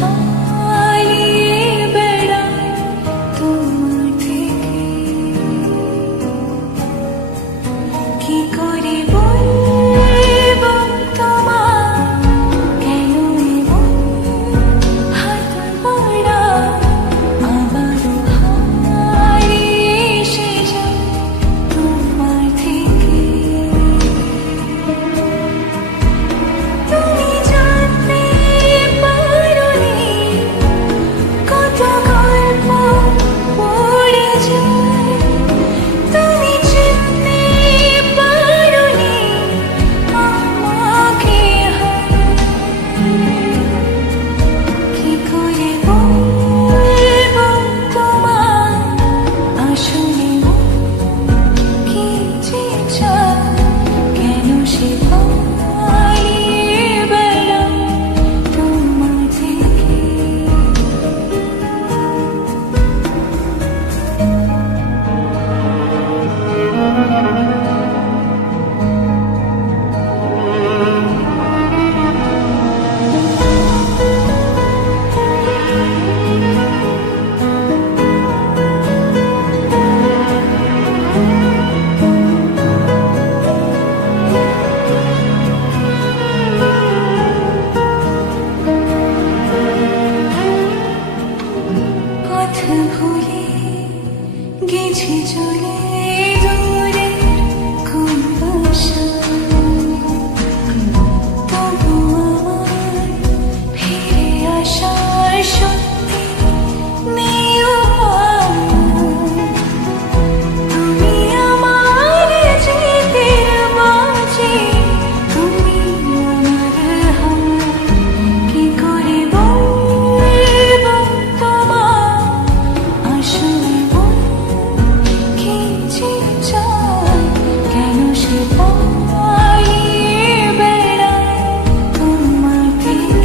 পালিয়ে বেড়াই তোমার থেকে। কি করে বলবো তোমায় কেন এমন হাত পড়া আবারও হারিয়ে এসে যায় তোমার থেকে। তুমি জানতে পারোনি কত গল্প পড়ে যায়, তুমি চিনতে পারোনি আমাকে কি করে বলবো তোমায় আসলে কি যে চায় কেন সে পালিয়ে বেড়ায় তোমার থেকে। পথ ভুলে গেছি চলে দূরের কোন বাসায়, তবু আমার ফিরে আসার শক্তি নেই উপায়। তুমি আমার জিতের মাঝে, তুমি আমার হার। কি করে বলবো তোমায় আসলে কি যে চায় কেন সে পালিয়ে বেড়ায় তোমার থেকে।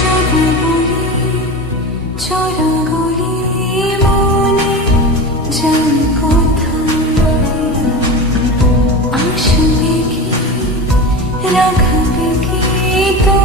যদি বলি চলা গলি মনে যাই কোথায়, আসবে কি রাখবে কি তো